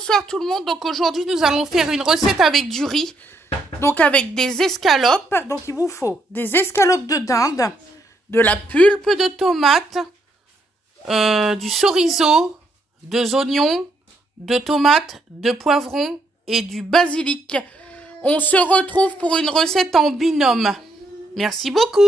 bonsoir tout le monde. Donc aujourd'hui nous allons faire une recette avec du riz. Donc avec des escalopes. Donc il vous faut des escalopes de dinde, de la pulpe de tomate, du chorizo, 2 oignons, 2 tomates, 2 poivrons et du basilic. On se retrouve pour une recette en binôme. Merci beaucoup.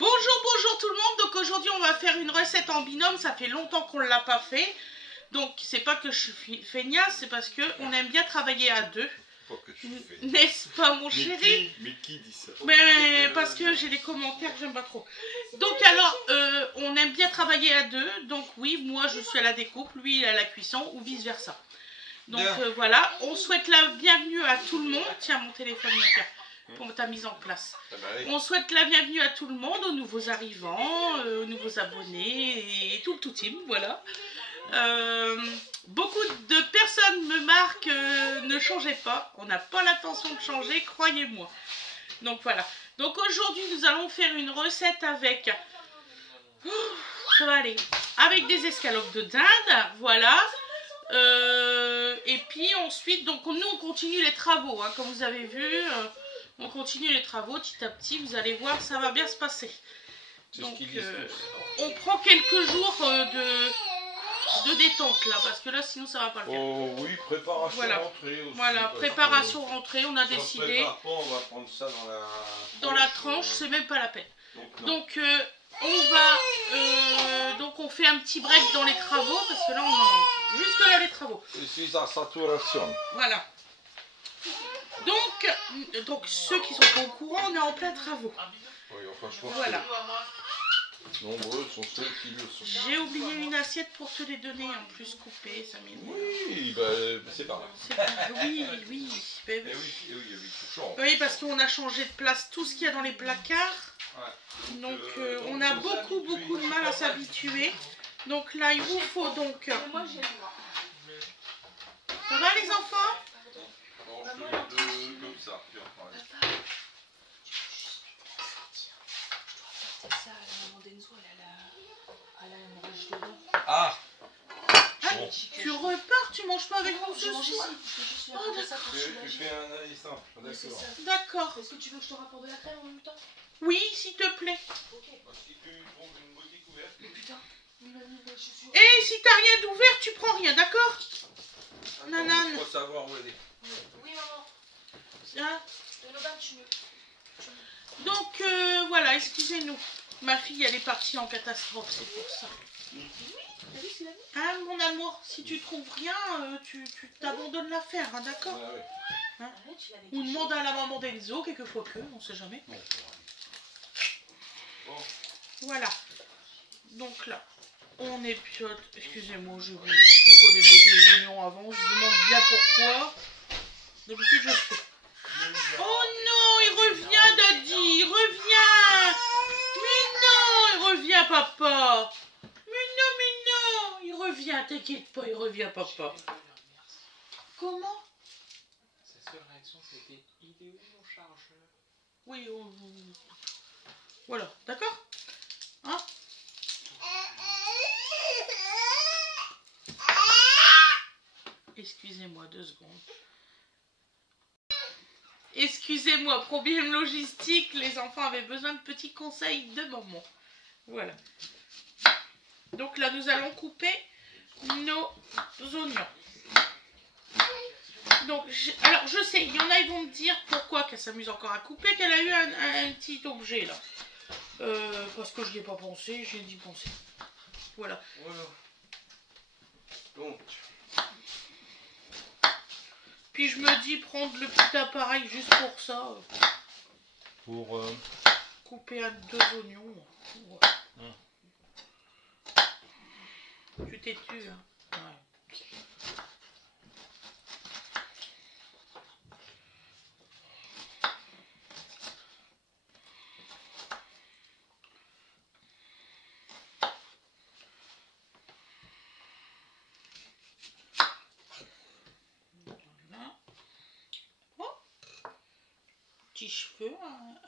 Bonjour tout le monde. Donc aujourd'hui on va faire une recette en binôme. Ça fait longtemps qu'on ne l'a pas fait. Donc c'est pas que je suis feignasse, c'est parce que on aime bien travailler à deux. N'est-ce pas mon chéri? Mais qui dit ça? Mais parce que j'ai des commentaires que j'aime pas trop. Donc alors on aime bien travailler à deux. Donc oui, moi je suis à la découpe, lui à la cuisson ou vice versa. Donc voilà, on souhaite la bienvenue à tout le monde. Tiens mon téléphone mon cœur, pour ta mise en place. On souhaite la bienvenue à tout le monde, aux nouveaux arrivants, aux nouveaux abonnés et tout le tout team, voilà. Beaucoup de personnes me marquent ne changez pas, on n'a pas l'intention de changer, croyez-moi. Donc voilà. Donc aujourd'hui nous allons faire une recette avec, ça va aller, avec des escalopes de dinde, voilà. Et puis ensuite, donc nous on continue les travaux, hein, comme vous avez vu. On continue les travaux petit à petit, vous allez voir, ça va bien se passer. Donc on prend quelques jours de détente là, parce que là sinon ça va pas le faire. Oh oui, préparation rentrée aussi. Voilà, préparation rentrée, on a décidé. Pas, on va prendre ça dans la tranche, c'est même pas la peine. Donc on fait un petit break dans les travaux, parce que là on a juste là les travaux. Ici ça saturation. Voilà. Donc ceux qui sont pas au courant, on est en plein travaux. Oui, enfin, je pense voilà. Que nombreux sont ceux qui le sont. J'ai oublié une assiette pour te les donner en plus coupées, ça m'énerve. Oui, c'est pas grave. Oui. Oui, parce qu'on a changé de place tout ce qu'il y a dans les placards. Ouais. Donc on a beaucoup de mal à s'habituer. Donc là il vous faut donc. Ça va les enfants? Comme ça. Ah, bon. Tu repars, tu manges pas avec nous ce soir? Tu fais un instant, d'accord. Est-ce que tu veux que je te rapporte de la crème en même temps? Oui, s'il te plaît. Ok. Si tu trouves une boutique ouverte. Mais putain, et si t'as rien d'ouvert, tu prends rien, d'accord? Nanane. Faut savoir où elle est. Oui maman. Hein? Le bain, tu me... Donc voilà, excusez-nous. Ma fille elle est partie en catastrophe, c'est pour ça. Hein, mon amour, si tu trouves rien, tu t'abandonnes l'affaire, hein, d'accord? Hein? Ou demande à la maman d'Enzo, quelquefois que, on sait jamais. Voilà. Donc là, on épiote. Excusez-moi, je peux pas développer les oignons avant, je demande bien pourquoi. D'habitude je fais. Oh non, il revient Daddy, il revient. Mais non, il revient papa. Mais non, il revient, t'inquiète pas, il revient papa. Comment? Sa seule réaction c'était il est où mon chargeur? Oui, voilà, d'accord? Hein? Excusez-moi 2 secondes. Excusez-moi, problème logistique, les enfants avaient besoin de petits conseils de maman. Voilà. Donc là, nous allons couper nos oignons. Donc, alors je sais, il y en a, ils vont me dire pourquoi qu'elle s'amuse encore à couper, qu'elle a eu un petit objet là. Parce que je n'y ai pas pensé, j'ai dû penser. Voilà. Donc. Puis je me dis prendre le petit appareil juste pour ça. Pour couper 2 oignons. Ouais. Tu t'es tu, hein. Ouais. petits cheveux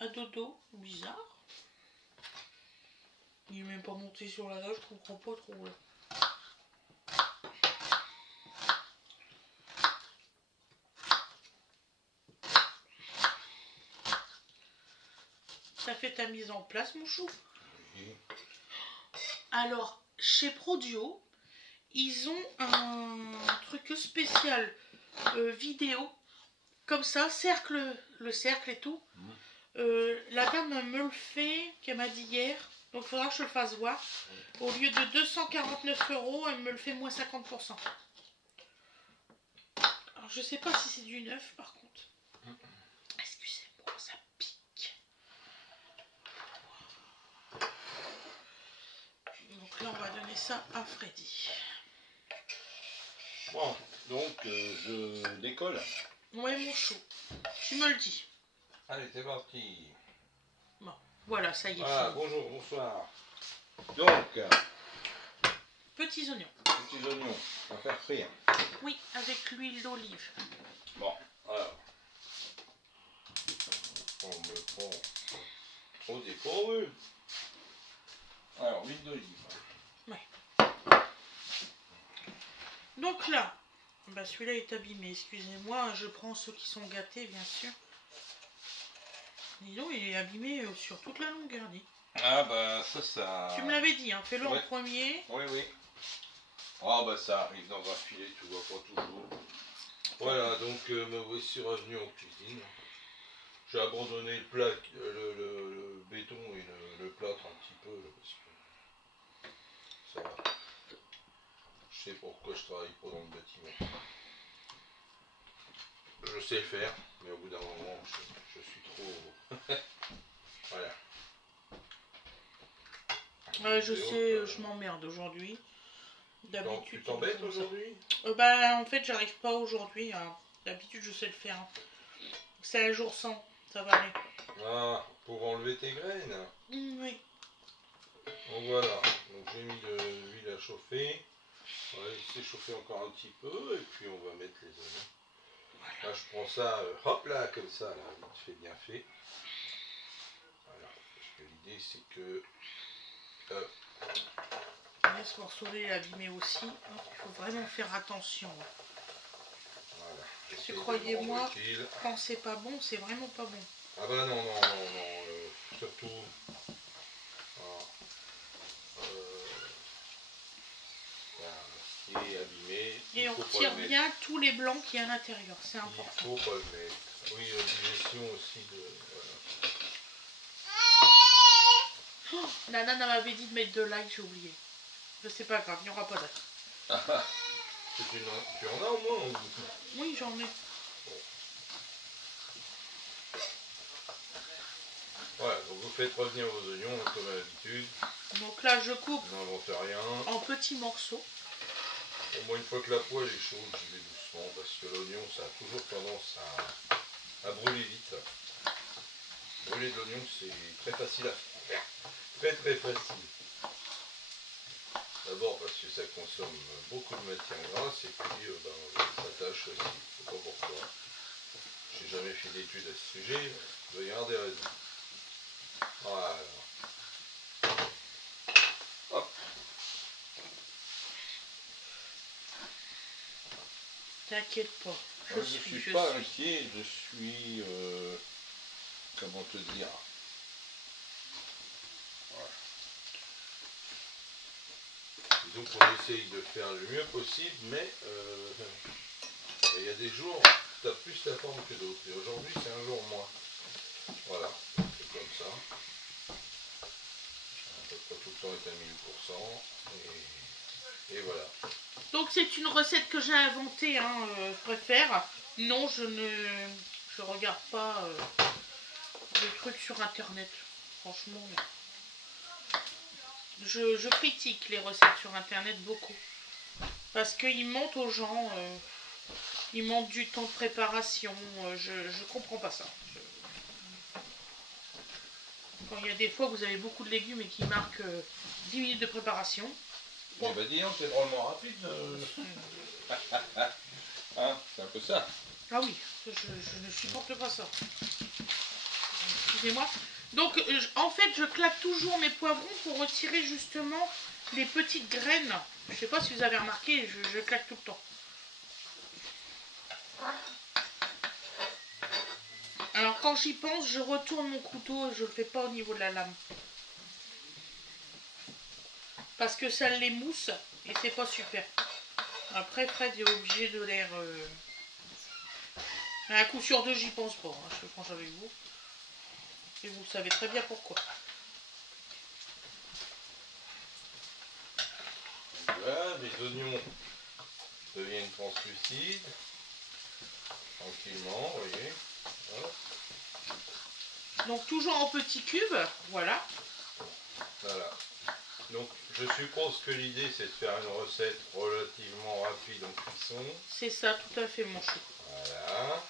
à dodo, bizarre. Il est même pas monté sur la table, je comprends pas trop là. Ça fait ta mise en place, mon chou? Oui. Alors, chez Prodio, ils ont un truc spécial vidéo, comme ça, le cercle et tout. La dame me le fait, qu'elle m'a dit hier, donc il faudra que je le fasse voir. Au lieu de 249 €, elle me le fait moins 50%. Alors, je sais pas si c'est du neuf par contre. Excusez-moi, ça pique. Donc là, on va donner ça à Freddy. Bon, donc je décolle. Ouais, mon chou, tu me le dis. Allez, c'est parti. Bon, voilà, ça y est. Voilà, bonjour, bonsoir. Donc, Petits oignons. petits oignons à faire frire. Oui, avec l'huile d'olive. Bon, alors. On me prend au dépourvu. Alors, huile d'olive. Donc là, bah celui-là est abîmé, excusez-moi, je prends ceux qui sont gâtés, bien sûr. Dis donc, il est abîmé sur toute la longueur, dis. Ah bah ça... Tu me l'avais dit, hein, fais-le Ouais. en premier. Oui, oui. Ah bah ça arrive dans un filet, tu vois pas toujours. Voilà, donc me voici revenu en cuisine. J'ai abandonné le plat, le béton et le plâtre un petit peu, là, parce que ça va. Je sais pourquoi je travaille pas dans le bâtiment. Je sais le faire, mais au bout d'un moment, je suis trop... Voilà. Ouais, je sais, je m'emmerde aujourd'hui. Donc, D'habitude. tu t'embêtes aujourd'hui? Bah, en fait, j'arrive pas aujourd'hui. Hein. D'habitude, je sais le faire. Hein. C'est un jour sans, ça va aller. Ah, pour enlever tes graines. Oui. Donc voilà, donc j'ai mis de l'huile à chauffer. On va laisser chauffer encore un petit peu et puis on va mettre les oignons. Là je prends ça, hop là, comme ça, là, vite fait, bien fait. Voilà, parce que l'idée c'est que... Ce morceau-là est abîmé aussi. Il faut vraiment faire attention. Voilà. Parce que croyez-moi, Utile. quand c'est pas bon, c'est vraiment pas bon. Ah bah non, non, non, non, surtout... Voilà. Voilà, c'est abîmé. Et on retire bien tous les blancs qu'il y a à l'intérieur, c'est important. Il faut pas le mettre. Oui, l'utilisation aussi de... Voilà. Oh, Nana m'avait dit de mettre de l'ail, j'ai oublié. Mais c'est pas grave, il n'y aura pas d'ail. Tu en as au moins ou... Oui, j'en ai. Voilà, donc vous faites revenir vos oignons comme à l'habitude. Donc là, je coupe Vous n'inventez rien. en petits morceaux. Au moins une fois que la poêle est chaude, j'y vais doucement parce que l'oignon ça a toujours tendance à brûler vite. Brûler de l'oignon c'est très facile à faire. Très très facile. D'abord parce que ça consomme beaucoup de matière grasse et puis ça tâche aussi. Je sais pas pourquoi. J'ai jamais fait d'études à ce sujet. Il doit y avoir des raisons. Voilà. Hop. T'inquiète pas. Je suis pas inquiet, je suis... comment te dire? Voilà. Disons qu'on essaye de faire le mieux possible, mais il y a des jours, tu as plus la forme que d'autres. Et aujourd'hui, c'est un jour moins. Voilà, c'est comme ça. À peu près tout le temps est à 1000%. Et voilà. Donc c'est une recette que j'ai inventée, hein, je préfère. Non, je regarde pas des trucs sur internet. Franchement, je critique les recettes sur internet beaucoup. Parce qu'ils mentent aux gens, ils mentent du temps de préparation, je comprends pas ça. Quand il y a des fois vous avez beaucoup de légumes et qui marquent 10 minutes de préparation. Bon. Bah dis donc, c'est drôlement rapide. Hein, c'est un peu ça. Ah oui, je ne supporte pas ça. excusez-moi. Donc en fait je claque toujours mes poivrons pour retirer justement les petites graines. Je sais pas si vous avez remarqué, je claque tout le temps. Alors quand j'y pense, je retourne mon couteau et je le fais pas au niveau de la lame. Parce que ça l'émousse et c'est pas super. Après Fred est obligé de l'air... À coup sur deux, j'y pense pas, hein, je suis franche avec vous. Et vous savez très bien pourquoi. Voilà, les oignons deviennent translucides. Tranquillement, vous voyez. Hop. Donc toujours en petits cubes, voilà. Voilà. Donc je suppose que l'idée c'est de faire une recette relativement rapide en cuisson. C'est ça, tout à fait mon chou. Voilà.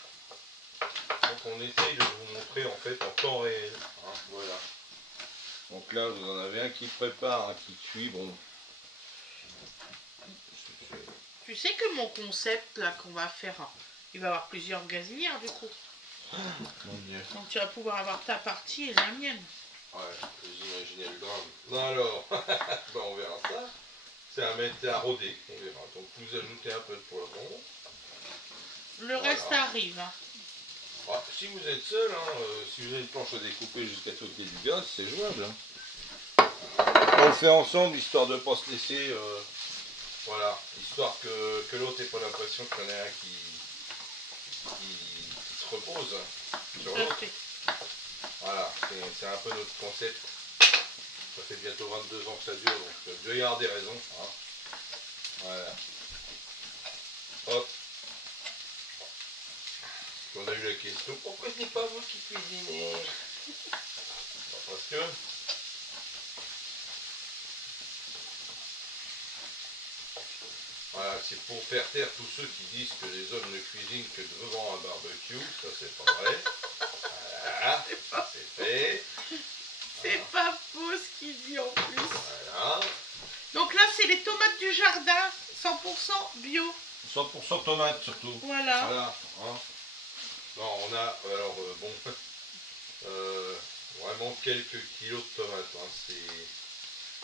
Donc on essaye de vous montrer en fait en temps réel. Hein, voilà. Donc là vous en avez un qui prépare, un qui cuit. Bon. Tu sais que mon concept là qu'on va faire, il va y avoir plusieurs gazinières du coup. Mon Dieu. Donc tu vas pouvoir avoir ta partie et la mienne. Ouais, vous imaginez le drame. Alors, ben on verra ça. C'est à mettre à rôder, on verra. Donc vous ajoutez un peu de poivron. Le reste arrive. Hein. Ah, si vous êtes seul, si vous avez une planche à découper jusqu'à côté du gaz, c'est jouable. Hein. On le fait ensemble, histoire de ne pas se laisser... voilà, histoire que l'autre n'ait pas l'impression qu'il y en a un qui se repose sur l'autre. Voilà, c'est un peu notre concept. Ça fait bientôt 22 ans que ça dure, donc Dieu garde des raisons. Hein. Voilà. Hop. On a eu la question, pourquoi ce n'est pas vous qui cuisinez? Parce que... Voilà, c'est pour faire taire tous ceux qui disent que les hommes ne cuisinent que devant un barbecue. Ça, c'est pas vrai. Voilà, c'est fait. C'est pas faux ce qu'il dit en plus. Voilà. Donc là, c'est les tomates du jardin, 100% bio. 100% tomates surtout. Voilà. Voilà. Hein. Non, on a, alors bon, vraiment quelques kilos de tomates. Hein.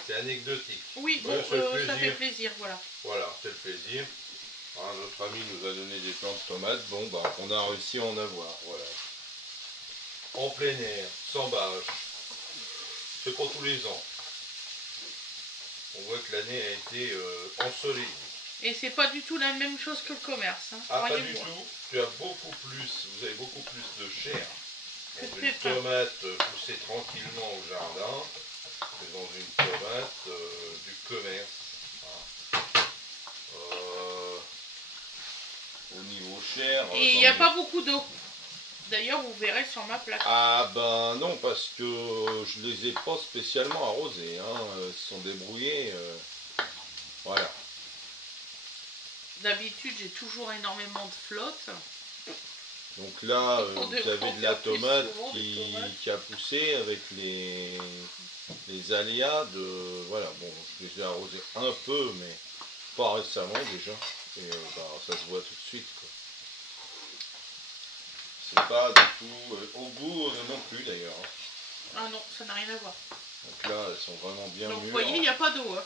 C'est anecdotique. Oui, bon, ça fait plaisir, voilà. Voilà, c'est le plaisir. Hein, notre ami nous a donné des plants de tomates. Bon, bah, on a réussi à en avoir. Voilà. En plein air, sans bâche. C'est pas tous les ans. On voit que l'année a été ensoleillée. Et c'est pas du tout la même chose que le commerce. Hein, ah, pas du tout. Tu as beaucoup plus, vous avez beaucoup plus de chair dans une tomate poussée tranquillement au jardin que dans une tomate du commerce. Au niveau chair. Et il n'y a pas beaucoup d'eau. D'ailleurs, vous verrez sur ma plaque. Ah ben non, parce que je les ai pas spécialement arrosés. Hein. Ils se sont débrouillés. Voilà. D'habitude, j'ai toujours énormément de flotte. Donc là, vous avez de la tomate qui a poussé avec les aléas de... Voilà, bon, je les ai arrosés un peu, mais pas récemment déjà. Et bah, ça se voit tout de suite, quoi. C'est pas du tout... au goût non plus d'ailleurs. Hein. Ah non, ça n'a rien à voir. Donc là, elles sont vraiment bien mûres. Donc vous voyez, il n'y a pas d'eau. Hein.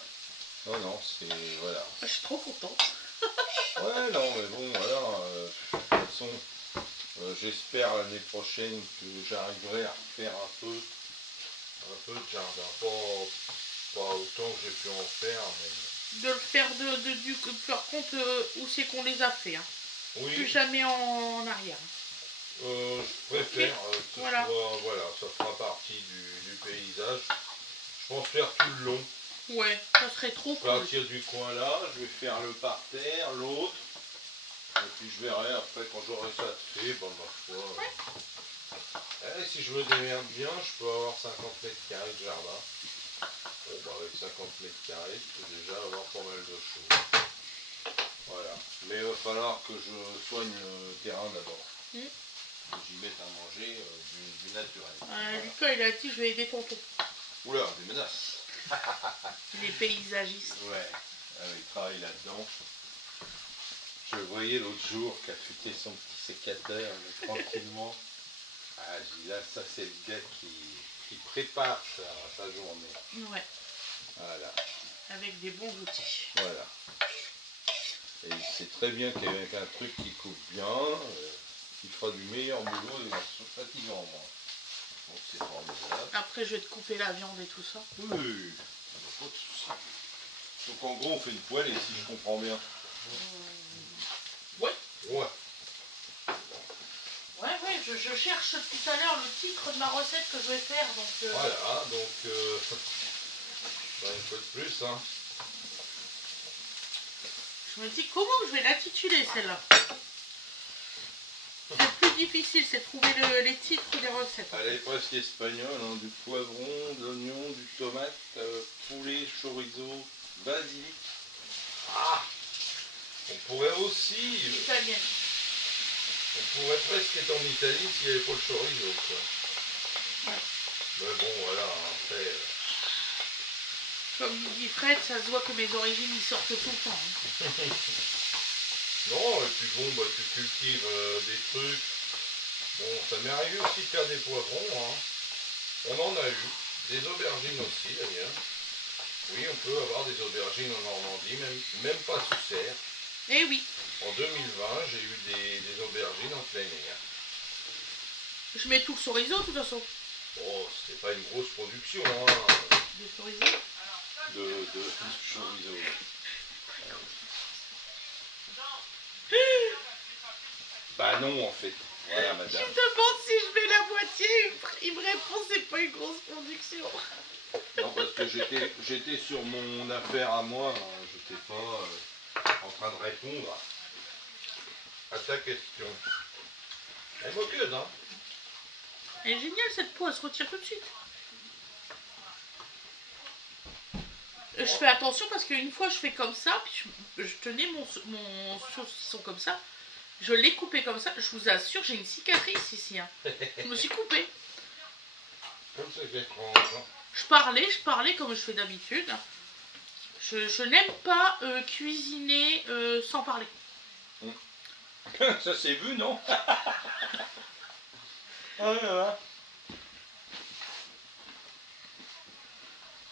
Non, non, c'est... Voilà. Je suis trop contente. Ouais, non, mais bon, voilà. De toute façon, j'espère l'année prochaine que j'arriverai à faire un peu de jardin. Pas autant que j'ai pu en faire, mais... De le faire par contre, où c'est qu'on les a fait. Hein. Oui. Plus jamais en arrière. Je préfère que voilà. Voilà, ça fera partie du paysage. Je pense faire tout le long. Ouais, ça serait trop cool. À partir du coin là, je vais faire le parterre, l'autre. Et puis je verrai après quand j'aurai ça fait, ben ma foi. Ouais. Si je me démerde bien, je peux avoir 50 mètres carrés de jardin. Bon, bah avec 50 mètres carrés, je peux déjà avoir pas mal de choses. Voilà. Mais il va falloir que je soigne le terrain d'abord. Que j'y mette à manger du naturel. Voilà. Lucas, il a dit je vais aider tonton. Oula, des menaces. Il est paysagiste. Ouais, il travaille là-dedans. Je le voyais l'autre jour qui affûtait son petit sécateur tranquillement. Ah, Là, ça c'est le gars qui prépare sa journée. Ouais, Voilà, avec des bons outils. voilà. Et il sait très bien qu'avec un truc qui coupe bien, il fera du meilleur boulot de façon fatigante. Donc c'est formidable. Après, je vais te couper la viande et tout ça. Oui, pas de soucis. Donc en gros, on fait une poêle et si je comprends bien. Ouais. Ouais. Ouais, je cherche tout à l'heure le titre de ma recette que je vais faire. Donc, Voilà, donc une fois de plus, hein. je me dis comment je vais l'intituler celle-là. C'est le plus difficile, c'est de trouver les titres des recettes. Elle est presque espagnole, hein, du poivron, de l'oignon, du tomate, poulet, chorizo, basilic. Ah, on pourrait aussi, Italienne. on pourrait presque être en Italie s'il n'y avait pas le chorizo, quoi. Ouais. Mais bon, voilà, après... Comme dit Fred, ça se voit que mes origines y sortent tout le temps. Hein. Non, et puis bon, bah, tu cultives des trucs. Bon, ça m'est arrivé aussi de faire des poivrons, hein. On en a eu. Des aubergines aussi, d'ailleurs. Oui, on peut avoir des aubergines en Normandie, même pas sous serre. Eh oui, En 2020, j'ai eu des aubergines en plein air. je mets tout le chorizo de toute façon. Bon, c'était pas une grosse production, hein, Du chorizo. de chorizo. Bah non, en fait. Voilà, Je madame. me demande si je mets la moitié, il me répond c'est pas une grosse production. Non, parce que j'étais sur mon affaire à moi, hein, j'étais pas en train de répondre à ta question. Elle est moqueuse, hein. Elle est géniale cette peau, elle se retire tout de suite. Je fais attention parce qu'une fois je fais comme ça, puis je tenais mon saucisson comme ça, je l'ai coupé comme ça, je vous assure j'ai une cicatrice ici. Hein. Je me suis coupée. Comme ça, c'est étrange, hein. Je parlais comme je fais d'habitude. Je n'aime pas cuisiner sans parler. Ça s'est vu, non? Voilà.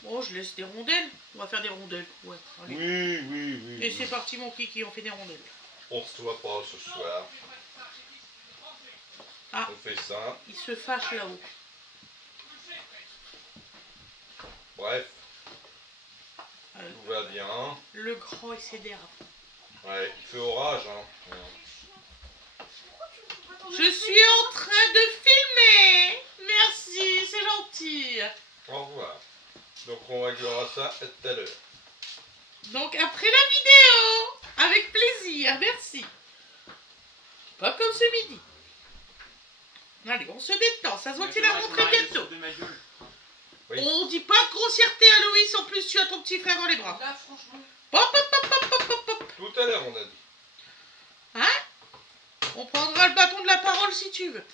Bon, je laisse des rondelles. On va faire des rondelles. Ouais, allez. Oui. Et c'est parti mon kiki, on fait des rondelles. On se voit pas ce soir. Ah. On fait ça. Il se fâche là-haut. Bref. Tout va bien. Le grand il s'énerve. Ouais, il fait orage, hein. Je suis en train de filmer. Merci, c'est gentil. Au revoir. Donc on réglera ça tout à l'heure. Donc après la vidéo, avec plaisir, merci. Pas comme ce midi. Allez, on se détend, ça se voit qu'il a rentré bientôt. Oui. On dit pas de grossièreté à Loïs, en plus tu as ton petit frère dans les bras. Là, franchement. Pop, pop, pop, pop, pop, pop, pop. Tout à l'heure, on a dit. Hein? On prendra le bâton de la parole si tu veux.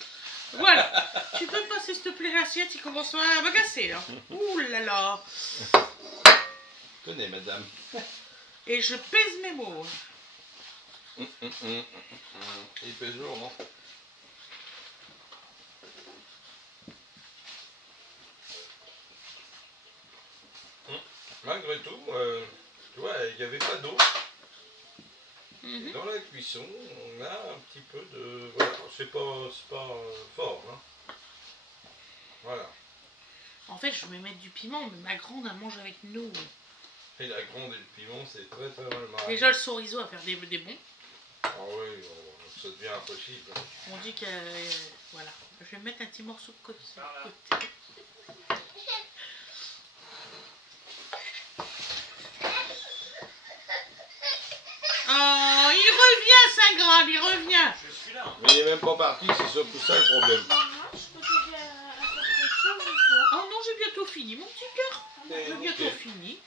Voilà. Tu peux passer s'il te plaît l'assiette, il commence à m'agacer là. Ouh là là. Tenez, madame. Et je pèse mes mots. Il pèse lourd, non? Malgré tout, tu vois, il n'y avait pas d'eau. Et dans la cuisson, on a un petit peu de... Voilà, c'est pas fort, hein. Voilà. En fait, je vais mettre du piment, mais ma grande, elle mange avec nous. Et la grande et le piment, c'est très très mal marié. Déjà, le chorizo à faire des bons. Ah oui, ça devient impossible. On dit que... voilà. Je vais mettre un petit morceau de côté. Oh, il revient, Saint-Graal, il revient. Je suis là. Mais il n'est même pas parti, c'est surtout ça le problème. Je peux t'aider à faire quelque chose ou Oh non, j'ai bientôt fini, mon petit cœur. Eh, J'ai bientôt nickel. fini.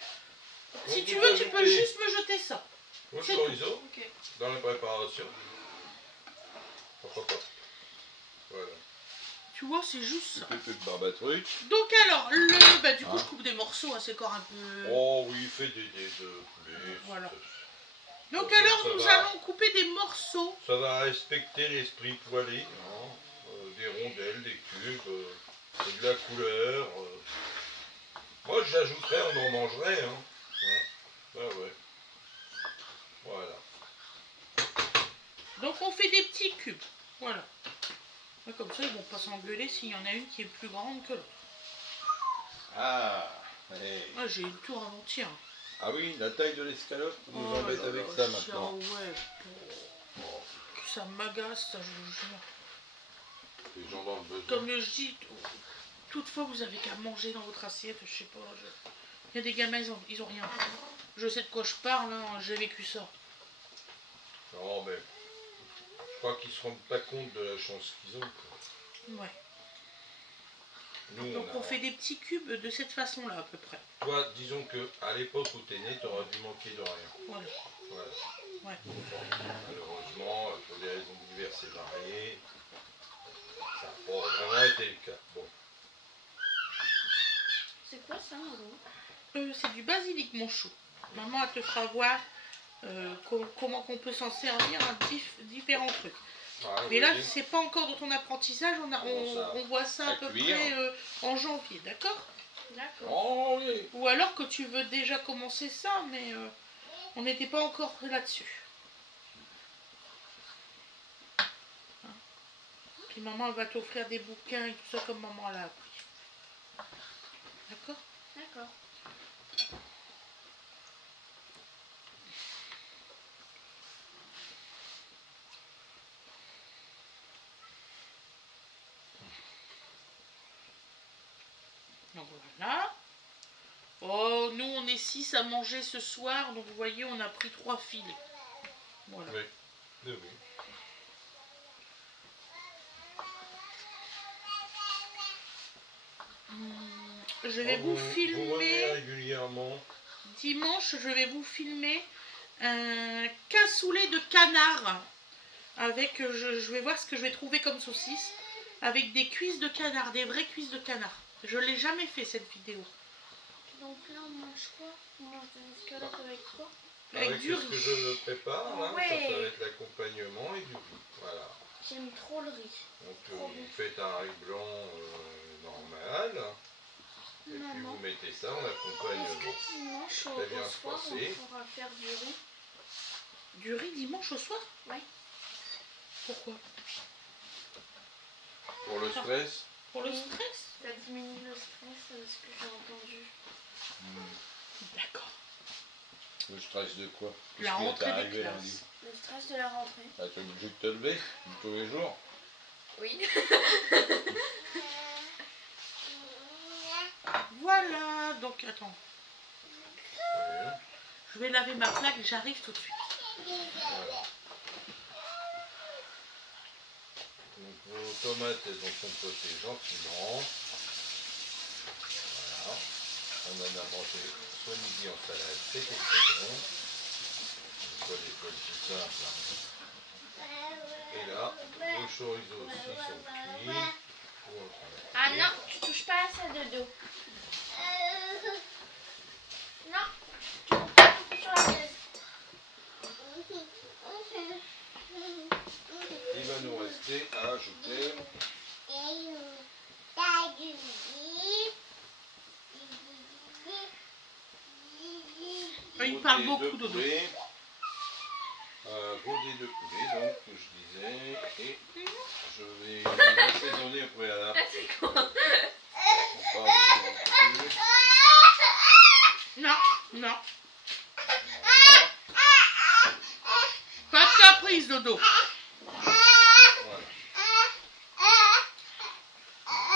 Donc, Si tu vous veux, tu peux ajoutez juste me jeter ça. le c'est chorizo Ok. dans la préparation. Hop, hop, hop. Voilà. Tu vois, c'est juste ça. Un peu de barbatruc. Donc alors, bah, du coup, je coupe des morceaux, hein, c'est encore un peu... Oh oui, il fait des plus. Voilà. Donc Ça alors, nous va. allons couper des morceaux. Ça va respecter l'esprit poêlé, hein, des rondelles rondelles, des cubes, c'est de la couleur. Moi j'ajouterais, on en mangerait. Hein. Ah ouais. Voilà. Donc on fait des petits cubes. Voilà. Et comme ça, ils vont pas s'engueuler s'il y en a une qui est plus grande que l'autre. Ah, ouais. Ah, j'ai eu le tour avant-hier. Ah oui, la taille de l'escalope, vous nous Oh embête là avec là, ça maintenant. ouais. Ça m'agace, ça, je vous jure. Les gens dans le besoin. Comme je dis, toutefois vous avez qu'à manger dans votre assiette, je sais pas. Il y a des gamins, ils ont rien. Je sais de quoi je parle, hein, j'ai vécu ça. Non, mais je crois qu'ils se rendent pas compte de la chance qu'ils ont. Quoi. Ouais. Nous, Donc on fait des petits cubes de cette façon-là à peu près. Toi, disons que à l'époque où t'es né, t'aurais dû manquer de rien. Voilà. Voilà. Ouais. Malheureusement, pour des raisons diverses et variées, ça n'a pas vraiment été le cas. Bon. C'est quoi ça, maman? C'est du basilic, mon chou. Maman, elle te fera voir comment on peut s'en servir à différents trucs. Ah, Mais là, oui. c'est pas encore dans ton apprentissage, on voit ça à peu cuire. près en janvier, d'accord? D'accord. Oh oui. Ou alors que tu veux déjà commencer ça, mais on n'était pas encore là-dessus. Hein. Puis maman, elle va t'offrir des bouquins et tout ça comme maman l'a appris. D'accord? D'accord. Donc voilà. Oh, nous on est 6 à manger ce soir, donc vous voyez, on a pris 3 filets. Voilà. Oui. Oui, oui. Je vais Vous filmer revenez régulièrement. dimanche, je vais vous filmer un cassoulet de canard. Avec, je vais voir ce que je vais trouver comme saucisse. Avec des cuisses de canard, des vraies cuisses de canard. Je l'ai jamais fait cette vidéo. Donc là, on mange quoi? On mange des escalopes avec quoi? Avec du ce que riz. je prépare, là, Ouais. ça va être l'accompagnement et du riz. Voilà. J'aime trop le riz. Donc Trop vous bien. faites un riz blanc normal. Et puis Maman, vous mettez ça en accompagnement. est-ce que dimanche Très bien au soir, froissé. on pourra faire du riz? Du riz dimanche au soir? Ouais. Pourquoi? Pour le stress, Pour le Oui. stress? Ça diminue le stress, ce que j'ai entendu. D'accord. le stress de quoi? La Qu'est-ce qui rentrée t'est des arrivé classes. lundi? Le stress de la rentrée. Ah, t'es obligé de te lever tous les jours? Oui. Voilà, donc attends. Oui. Je vais laver ma plaque, j'arrive tout de suite. Voilà. Donc vos tomates, elles ont compoté gentiment. Voilà. On en a mangé ce midi en salade, c'était très bon. Soit des feuilles tout simples. Et là, vos chorizo aussi sont cuits. Ah non, tu touches pas à ça de dos. Non, tu montes pas sur la chaise. Il va nous rester à ajouter Il parle Godé beaucoup, de Dodo. poulet. Godé de poulet, donc, que je disais. Et je vais les assaisonner au préalable. C'est quoi? On parle de plus. Non, non. Voilà. Pas de caprice, Dodo. Voilà.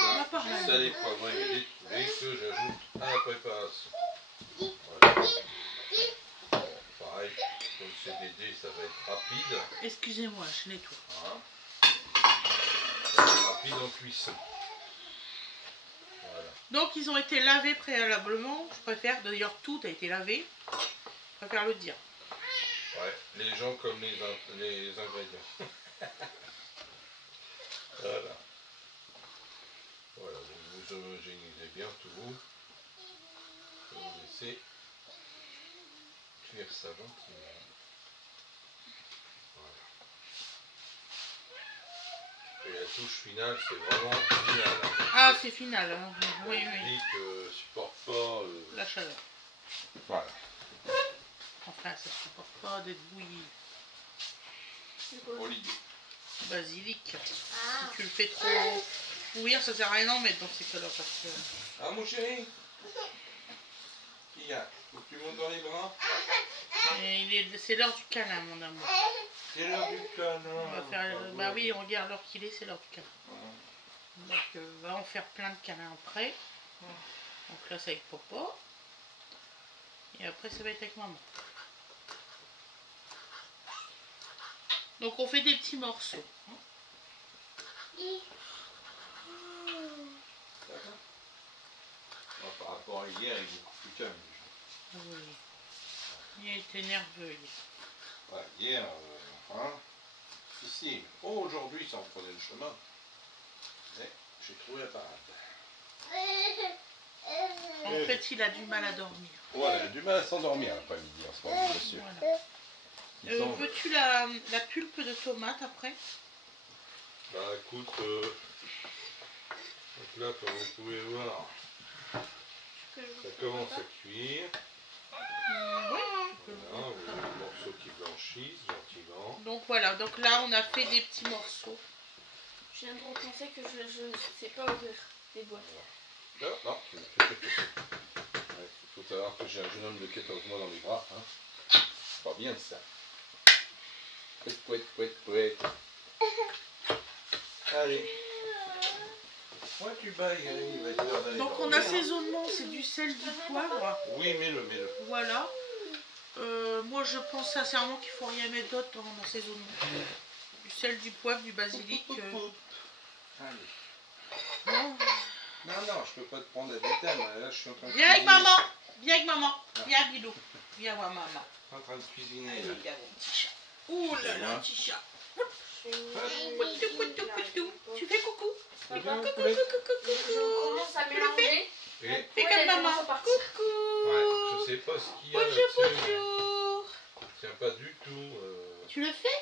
On va Donc parler. là, salé, poivré et des poulets que j'ajoute à la préparation. Voilà. Bon, pareil, comme c'est des dés, ça va être rapide. Excusez-moi, je nettoie. Hein. Ça va être rapide en cuisson. Voilà. Donc ils ont été lavés préalablement. Je préfère, d'ailleurs tout a été lavé. Je préfère le dire. Ouais, les gens comme les ingrédients. Voilà. Voilà, donc vous homogénéisez bien tout. Vous laissez cuire ça gentiment. Voilà. Et la touche finale, c'est vraiment final. Hein. Ah, c'est final. Hein. Oui, oui. Basilic supporte pas. La chaleur. Voilà. Enfin, ça supporte pas d'être bouilli. Olivier. Basilic. Ah. Si tu le fais trop bouillir, ça sert à rien d'en mettre dans ces cas-là. Parce que... Ah, mon chéri. Qui y a? Faut que tu montes dans les bras. C'est l'heure du câlin, mon amour. C'est l'heure du câlin. On va faire... Bah oui, on regarde l'heure qu'il est, c'est l'heure du câlin. Donc, on va en faire plein de câlins après. Donc là, c'est avec papa. Et après, ça va être avec maman. Donc, on fait des petits morceaux. Par rapport à hier, il est beaucoup plus calme. Oui. Il était nerveux hier. Ouais, hier, hein, ici. Oh, aujourd'hui, ça en prenait le chemin. Mais j'ai trouvé la parade. En fait, il a du mal à dormir. Ouais, il a du mal à s'endormir l'après-midi en ce moment, bien sûr. Voilà. Veux-tu la pulpe de tomate après? Bah écoute, donc là, comme vous pouvez voir, ça commence à cuire. Voilà, les morceaux qui blanchissent gentiment. Donc voilà, donc là on a fait des petits morceaux. Je viens de repenser que je ne sais pas ouvrir les boîtes. Non, non, il faut savoir que j'ai un jeune homme de 14 mois dans les bras. Hein. C'est pas bien ça. Pouet. Allez. Ouais, tu bailles, il va être l'heure d'aller Donc on dormir, a assaisonnement, c'est du sel, du poivre. Oui, mets-le. Voilà. Moi je pense sincèrement qu'il faut rien mettre d'autre dans l'assaisonnement. Du sel, du poivre, du basilic. Allez. Bon. Non, je peux pas te prendre la vitale, là je suis en train de Viens avec cuisiner. maman. Viens avec maman. Viens Bilou. Viens voir maman. Je suis en train de cuisiner. Allez, Là. viens mon petit chat. Ouh là là, petit chat. Tu fais coucou. Eh bien, Coucou, Poulet. Je commence à mélanger. Et- Fais Ouais, comme elle maman. commence à partir. Ouais, je Coucou. sais pas ce qu'il y a Bonjour, là-dessus. mais bonjour. Je tiens pas du tout. Tu le fais?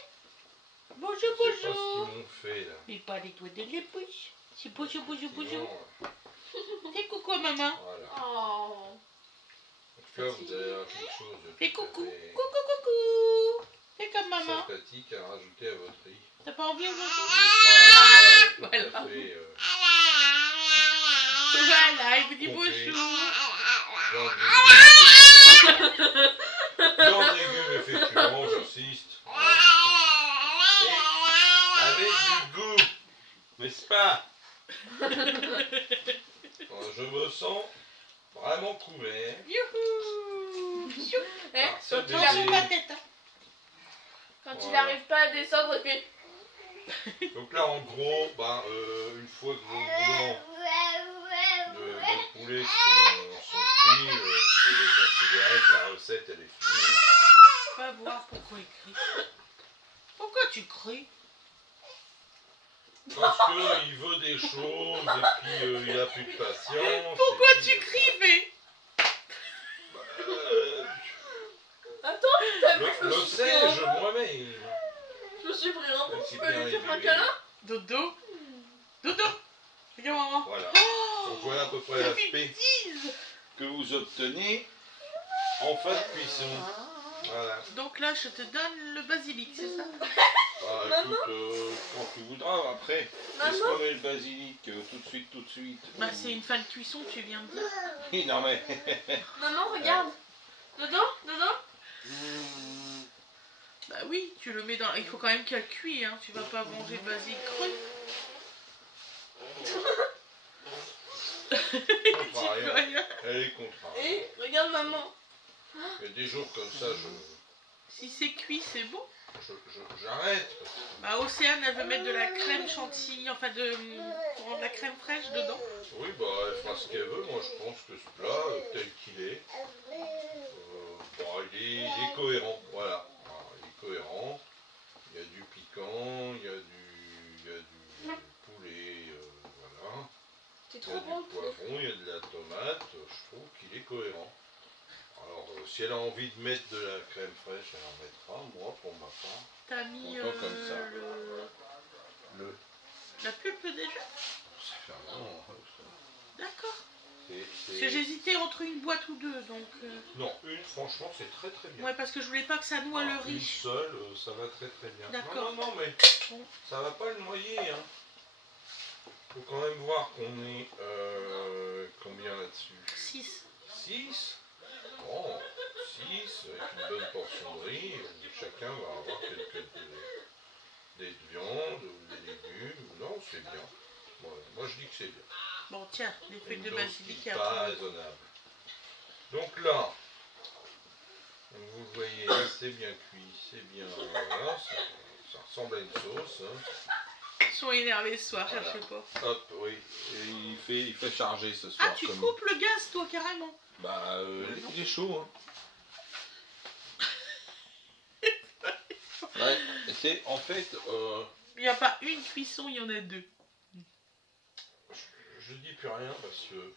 Bonjour, Je sais pas ce bonjour. qu'ils m'ont fait là. Mais pas les doigts de la bouche. C'est bonjour, bonjour, bonjour. Sinon, Fais coucou à maman. voilà. Oh. En tout cas, vous allez avoir quelque chose de Fais tout à coucou. fait Coucou, coucou. Fais comme maman. sympathique à rajouter à votre riz. T'as pas envie aujourd'hui? Tout à Voilà. fait, Voilà, il vous dit complet. bonjour. Viande, légumes et féculents, j'insiste. Et avec du goût, n'est-ce pas? Je me sens vraiment couvert. Youhou. Eh, Ah, ça, quand bébé. il Attention arrive, ma tête. Hein. quand il Voilà. arrive pas à descendre, et puis Donc là, en gros, une fois que vos blancs de poulet sont cuits, vous pouvez considérer que la recette, elle est finie. Va voir pourquoi il crie. Pourquoi tu cries? Parce qu'il veut des choses et puis il a plus de patience. Pourquoi et puis, tu cries, mais attends, t'as vu, je Le me suis sais-je pris moi-même. je me suis pris un Même bon, si tu peux bien lui les faire un bébés. câlin? Dodo. Dodo. Regarde maman. Voilà. Oh, Donc voilà à peu près ça fait l'aspect bêtise. que vous obtenez en fin de cuisson. Voilà. Donc là, je te donne le basilic, c'est ça? Bah, écoute, quand tu voudras, après, est-ce Maman. qu'on met le basilic tout de suite Bah, c'est une fin de cuisson, tu viens de dire. Oui, non mais... Maman, regarde. Dodo, Dodo. Bah oui, tu le mets dans... Il faut quand même qu'elle cuit, hein. Tu vas pas manger le basilic cru. Tu Enfin, peux rien. rien. Elle est contraire. Et regarde maman. Il y a des jours comme ça, Si c'est cuit, c'est bon. j'arrête. Bah, Océane, elle veut mettre de la crème chantilly, enfin de la crème fraîche dedans. Oui, bah, elle fera ce qu'elle veut. Moi, je pense que ce plat, tel qu'il est, il est cohérent. Voilà. Alors, il est cohérent. Il y a du piquant, il y a du poulet, voilà. C'est Il y a trop bon. du poivron, il y a de la tomate. Je trouve qu'il est cohérent. Alors, si elle a envie de mettre de la crème fraîche, elle en mettra. Moi, pour ma part, T'as mis Encore comme ça. le... le La pub déjà? Ça fait un moment. D'accord. C'est- Parce que j'hésitais entre une boîte ou deux, donc... Non, une, franchement, c'est très très bien. Ouais, parce que je voulais pas que ça noie le Une riz. seule, ça va très très bien. D'accord. Non, mais Bon. ça va pas le noyer. Hein. Faut quand même voir qu'on est combien là-dessus? 6. 6. Bon, 6 avec une bonne portion de riz. Chacun va avoir des viandes ou des légumes. Non, c'est bien. Moi je dis que c'est bien. Bon, tiens, les feuilles Une de dose basilic qui est et pas après. raisonnable. Donc là, vous voyez, c'est bien cuit, c'est bien. Voilà, ça ressemble à une sauce. Hein. Ils sont énervés ce soir, Voilà. cherchez pas. Hop, oui. Et il fait charger ce soir. Ah, tu coupes le gaz, toi, carrément. Bah, il est chaud. Hein. Ouais, c'est en fait. Il n'y a pas une cuisson, il y en a deux. Je dis plus rien parce que.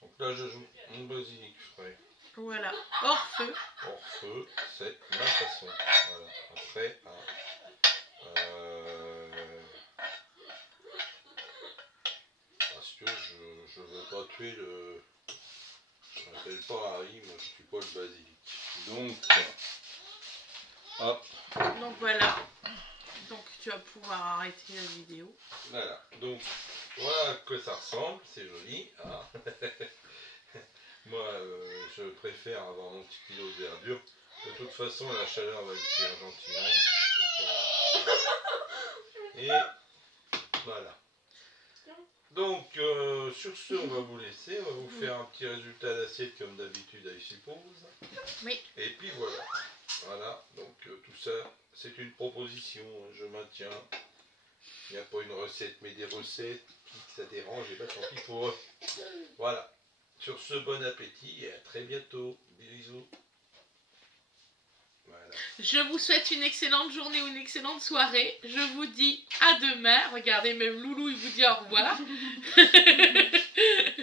Donc là, j'ajoute mon basilic frais Voilà, hors feu. hors feu. C'est ma façon. Voilà. Après, parce que je veux pas tuer le. Je m'appelle pas Harry, moi je tue pas le basilic. Donc, hop, Donc voilà. Donc tu vas pouvoir arrêter la vidéo. voilà. Donc, voilà à quoi ça ressemble, c'est joli. Hein. Moi, je préfère avoir mon petit kilo de verdure. De toute façon, la chaleur va le cuire gentiment. Et voilà. Donc, sur ce, on va vous laisser. On va vous faire un petit résultat d'assiette comme d'habitude, I suppose. Oui. Et puis voilà. Voilà. Donc, tout ça, c'est une proposition. Je maintiens. Il n'y a pas une recette, mais des recettes. Qui ça dérange, et pas tant pis pour eux. Voilà. Sur ce, bon appétit et à très bientôt. Bisous. Voilà. Je vous souhaite une excellente journée ou une excellente soirée. Je vous dis à demain. Regardez, même Loulou, il vous dit au revoir.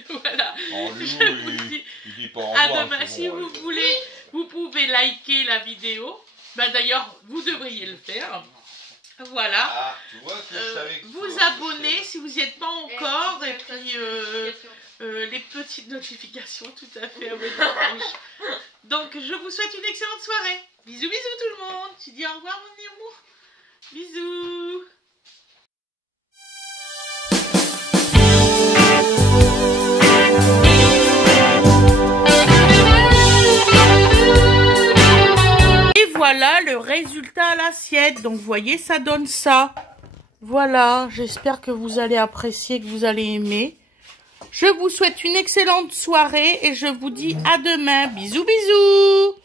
Voilà. En loup, Je vous dis il dit pas au à revoir, demain. c'est Si bon, vous voulez, vous pouvez liker la vidéo. Bah, d'ailleurs, vous devriez le faire. Voilà. Ah, tu vois que je savais que Vous tu abonner si vous n'y êtes pas encore. Et puis les petites notifications, tout à fait à votre orange. Donc, je vous souhaite une excellente soirée. Bisous, bisous tout le monde. Tu dis au revoir, mon amour. Bisous. Et voilà le résultat à l'assiette. Donc, vous voyez, ça donne ça. Voilà, j'espère que vous allez apprécier, que vous allez aimer. Je vous souhaite une excellente soirée et je vous dis à demain. Bisous, bisous.